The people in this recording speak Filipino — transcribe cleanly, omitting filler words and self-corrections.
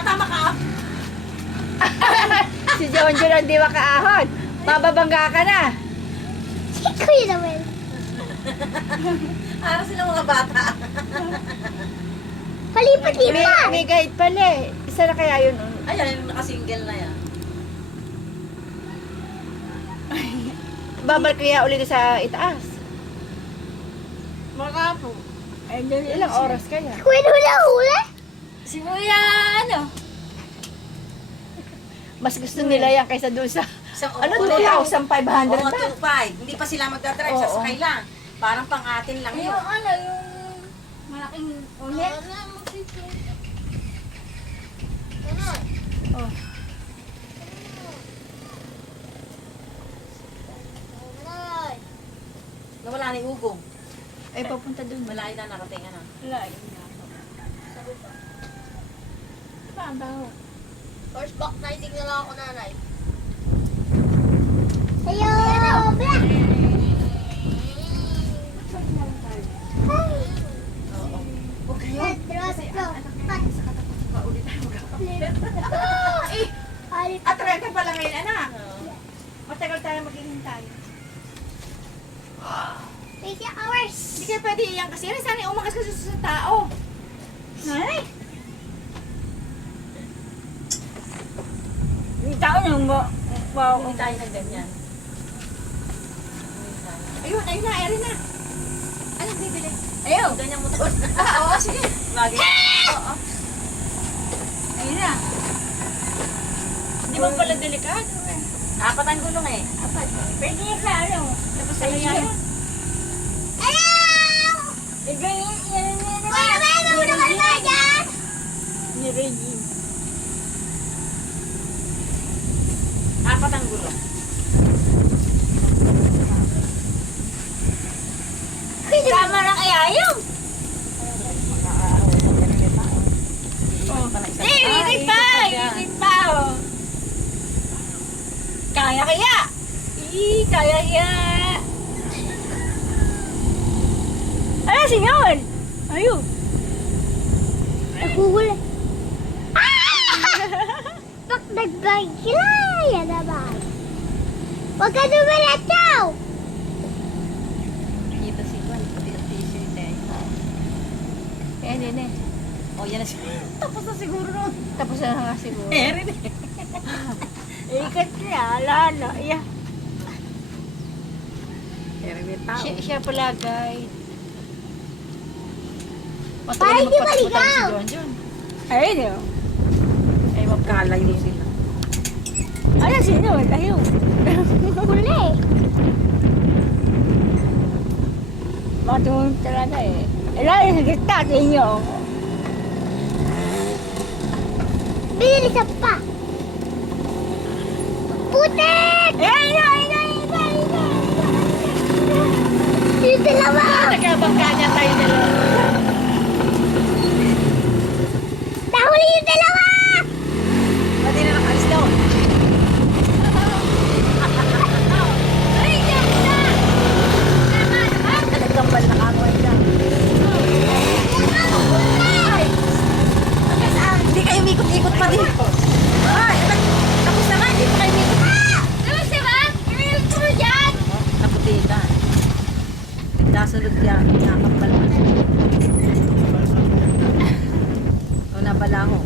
bata makaap. Si Jonjon ang di makaahon. Mababangga ka na. Si Kuya naman. Para sila mga bata. Palipat-lipat. May guide pala eh. Isa na kaya yun. Ayan, yung nakasingle na yan. Babalik kaya ulit sa itaas. Baka po. Ay, Ilang oras kaya? Kuya hula-hula. Si Kuya, ano? Mas gusto nila yan kaysa doon sa ano, Oo, 2,500 Oo, ba? 2.5. Hindi pa sila magdadrive, Oo. sasakay lang. Parang pang-atin lang yun. Yung ano, yung malaking ulit. Oh. Nawala na yung ugong. Ay, papunta doon. Malayo na narating na. Wala, yun nga. Diba, ang baho? First box na tingnan lang ako nanay. Sayo! Black! Oo. Okay. At 30 pa lang ngayon, anak. Matagal tayo maghihintay. 20 hours. Hindi kayo pwede iyan kasi yan. Sana umakas kasi sa tao. Ay! Yung tao nang wow. Hindi tayo ng ganyan. Ayun, ayun na, ayun na. Anong bibili? Ayaw! Ganyan mo to. Oo, sige. Lagi. Oo. Ayun na. Hindi mo pala delikado eh. Apat ang gulong eh. Pwede niya sa ano. Tapos sa'yo yan. Ibigay yan na. Kuya, meron mo naman ba dyan? Ni Regine. Apat ang gulong. Tama na kaya yun. Irit pa! Irit pa! Oh. Kaya kaya! Kaya kaya! Ano sinyon? Ayun! Nagugulat. Pak nagbag sila. Yan naman. Huwag ka dumalataw. Dito si Juan. Dito t-shirt eh. Eh, nene. Oh, yan na siya. Tapos na siguro nun. Tapos na nga siguro. Rin eh. Ikat niya, ala na. Yeah. Rin yung tao. Siya pala, guide. Para hindi maligaw. Si Jonjon. Ayun yun. Ay, magkalayo sila. Ano sinyon? Ayun. Huli. Matulong talaga eh. Ilan yung kita sa inyo? Bilisan pa. Putik! Ayun na! Yung dalawa. Nagkabangga niya tayo dalawa. Nahuli yung dalawa. Pwede na nakalis doon. Nagkambal na kamoy ka. Hindi kayo mikot-ikot pa dito. Ay, tapos na nga, hindi pa kayo mikot. Ano siya? Email ko dyan. Naputi ka. Nasunod yan, nakakambal na. O, nabala ko.